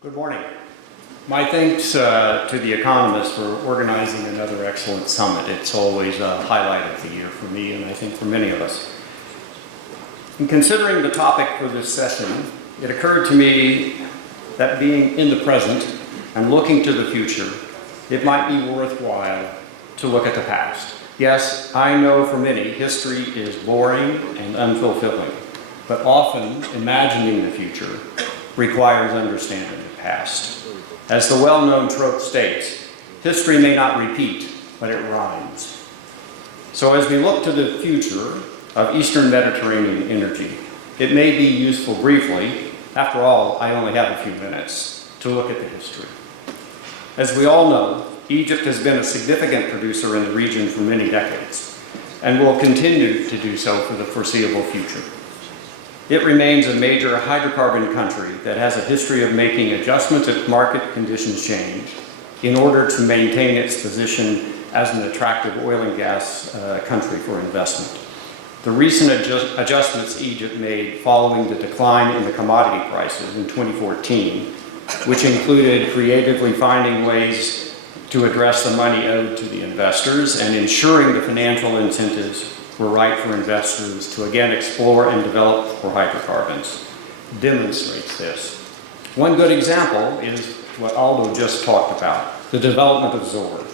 Good morning. My thanks to the Economist for organizing another excellent summit. It's always a highlight of the year for me, and I think for many of us. In considering the topic for this session, it occurred to me that being in the present and looking to the future, it might be worthwhile to look at the past. Yes, I know for many, history is boring and unfulfilling, but often imagining the future requires understanding the past. As the well-known trope states, history may not repeat, but it rhymes. So as we look to the future of Eastern Mediterranean energy, it may be useful briefly, after all, I only have a few minutes, to look at the history. As we all know, Egypt has been a significant producer in the region for many decades, and will continue to do so for the foreseeable future. It remains a major hydrocarbon country that has a history of making adjustments if market conditions change in order to maintain its position as an attractive oil and gas country for investment. The recent adjustments Egypt made following the decline in the commodity prices in 2014, which included creatively finding ways to address the money owed to the investors and ensuring the financial incentives were right for investors to again explore and develop for hydrocarbons, demonstrates this. One good example is what Aldo just talked about, the development of Zohr.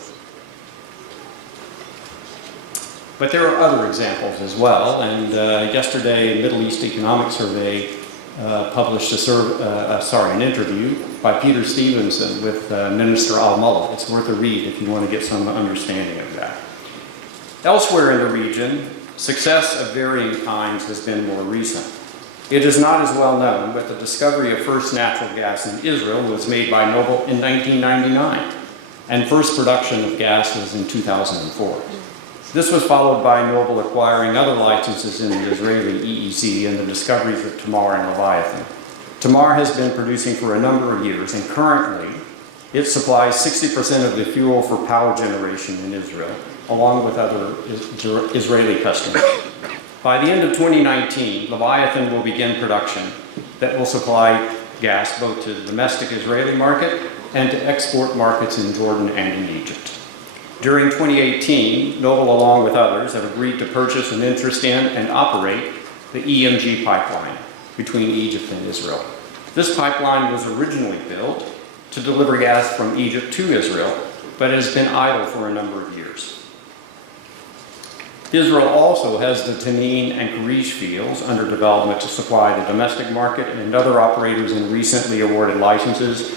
But there are other examples as well, and yesterday Middle East Economic Survey published an interview by Peter Stevenson with Minister Al-Mullah. It's worth a read if you want to get some understanding of that. Elsewhere in the region, success of varying kinds has been more recent. It is not as well known, but the discovery of first natural gas in Israel was made by Noble in 1999, and first production of gas was in 2004. This was followed by Noble acquiring other licenses in the Israeli EEZ and the discoveries of Tamar and Leviathan. Tamar has been producing for a number of years, and currently it supplies 60% of the fuel for power generation in Israel, along with other Israeli customers. By the end of 2019, Leviathan will begin production that will supply gas both to the domestic Israeli market and to export markets in Jordan and in Egypt. During 2018, Noble, along with others, have agreed to purchase an interest in and operate the EMG pipeline between Egypt and Israel. This pipeline was originally built to deliver gas from Egypt to Israel, but has been idle for a number of years. Israel also has the Tanin and Karish fields under development to supply the domestic market, and other operators in recently awarded licenses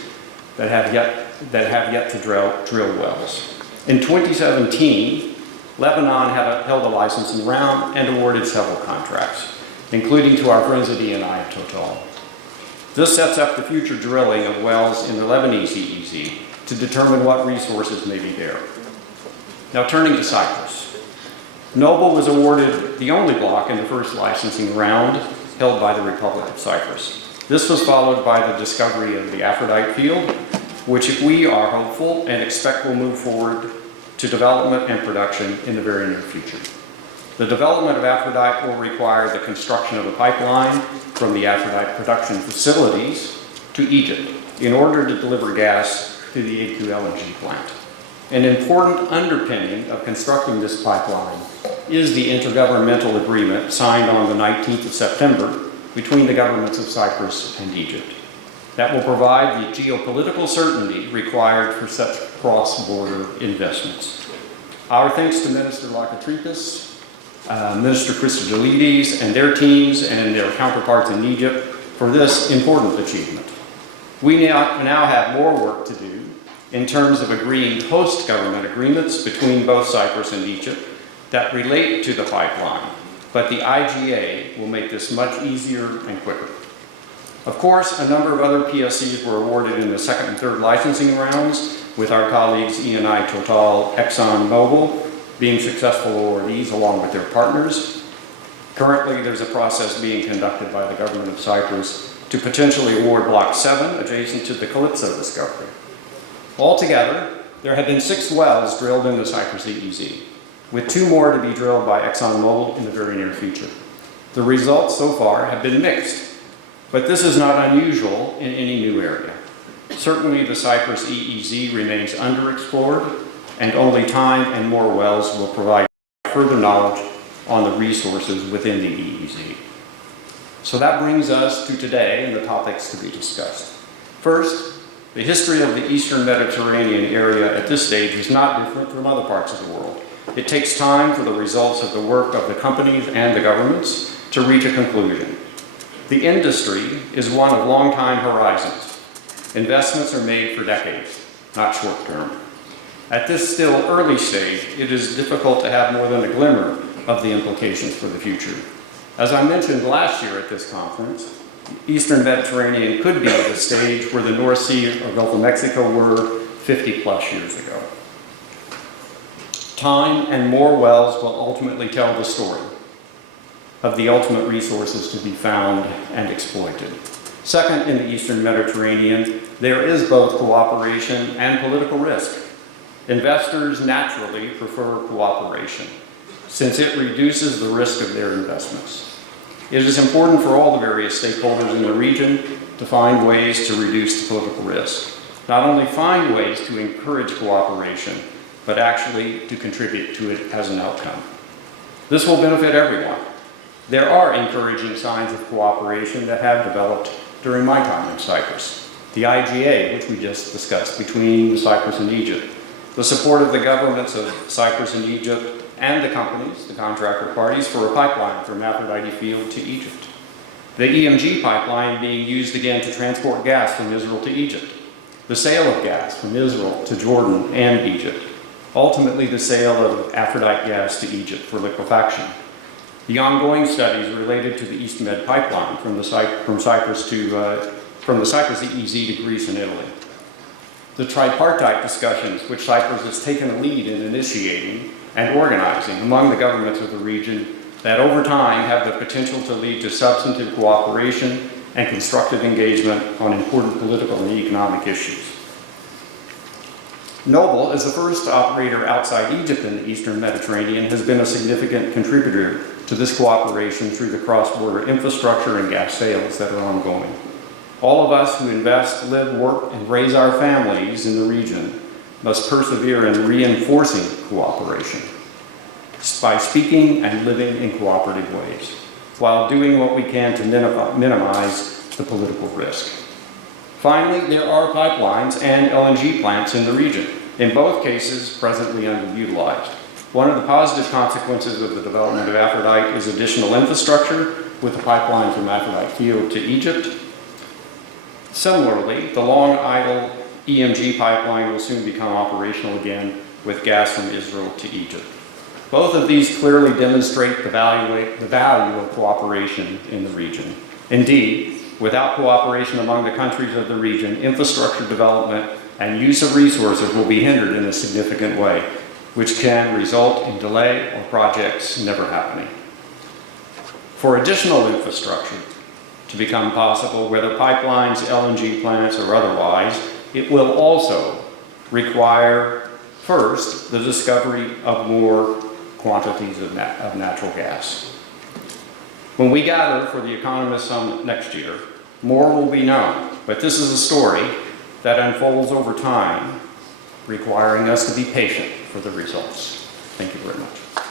that have yet to drill wells. In 2017, Lebanon held a licensing round and awarded several contracts, including to our friends at Eni Total. This sets up the future drilling of wells in the Lebanese EEZ to determine what resources may be there. Now turning to Cyprus. Noble was awarded the only block in the first licensing round held by the Republic of Cyprus. This was followed by the discovery of the Aphrodite field, which we are hopeful and expect will move forward to development and production in the very near future. The development of Aphrodite will require the construction of a pipeline from the Aphrodite production facilities to Egypt in order to deliver gas to the A2 LNG plant. An important underpinning of constructing this pipeline is the intergovernmental agreement signed on the 19th of September between the governments of Cyprus and Egypt that will provide the geopolitical certainty required for such cross-border investments. Our thanks to Minister Lakatrikas, Minister Christodoulides and their teams and their counterparts in Egypt for this important achievement. We now have more work to do in terms of agreeing host government agreements between both Cyprus and Egypt that relate to the pipeline, but the IGA will make this much easier and quicker. Of course, a number of other PSCs were awarded in the second and third licensing rounds, with our colleagues Eni Total, Exxon Mobil being successful awardees along with their partners. Currently, there's a process being conducted by the government of Cyprus to potentially award Block 7 adjacent to the Calypso discovery. Altogether, there have been 6 wells drilled in the Cyprus EEZ, with 2 more to be drilled by Exxon Mobil in the very near future. The results so far have been mixed, but this is not unusual in any new area. Certainly, the Cyprus EEZ remains underexplored, and only time and more wells will provide further knowledge on the resources within the EEZ. So that brings us to today and the topics to be discussed. First, the history of the Eastern Mediterranean area at this stage is not different from other parts of the world. It takes time for the results of the work of the companies and the governments to reach a conclusion. The industry is one of long time horizons. Investments are made for decades, not short term. At this still early stage, it is difficult to have more than a glimmer of the implications for the future. As I mentioned last year at this conference, the Eastern Mediterranean could be the stage where the North Sea or Gulf of Mexico were 50 plus years ago. Time and more wells will ultimately tell the story of the ultimate resources to be found and exploited. Second, in the Eastern Mediterranean, there is both cooperation and political risk. Investors naturally prefer cooperation, since it reduces the risk of their investments. It is important for all the various stakeholders in the region to find ways to reduce the political risk. Not only find ways to encourage cooperation, but actually to contribute to it as an outcome. This will benefit everyone. There are encouraging signs of cooperation that have developed during my time in Cyprus. The IGA, which we just discussed, between Cyprus and Egypt. The support of the governments of Cyprus and Egypt and the companies, the contractor parties, for a pipeline from Aphrodite Field to Egypt. The EMG pipeline being used again to transport gas from Israel to Egypt. The sale of gas from Israel to Jordan and Egypt. Ultimately, the sale of Aphrodite gas to Egypt for liquefaction. The ongoing studies related to the East Med pipeline from the Cyprus EEZ to Greece and Italy. The tripartite discussions which Cyprus has taken a lead in initiating and organizing among the governments of the region that over time have the potential to lead to substantive cooperation and constructive engagement on important political and economic issues. Noble, as the first operator outside Egypt in the Eastern Mediterranean, has been a significant contributor to this cooperation through the cross-border infrastructure and gas sales that are ongoing. All of us who invest, live, work, and raise our families in the region must persevere in reinforcing cooperation by speaking and living in cooperative ways, while doing what we can to minimize the political risk. Finally, there are pipelines and LNG plants in the region, in both cases presently underutilized. One of the positive consequences of the development of Aphrodite is additional infrastructure with the pipeline from Aphrodite Field to Egypt. Similarly, the long-idle EMG pipeline will soon become operational again with gas from Israel to Egypt. Both of these clearly demonstrate the value of cooperation in the region. Indeed, without cooperation among the countries of the region, infrastructure development and use of resources will be hindered in a significant way, which can result in delay or projects never happening. For additional infrastructure to become possible, whether pipelines, LNG plants, or otherwise, it will also require, first, the discovery of more quantities of natural gas. When we gather for the Economist Summit next year, more will be known, but this is a story that unfolds over time, requiring us to be patient for the results. Thank you very much.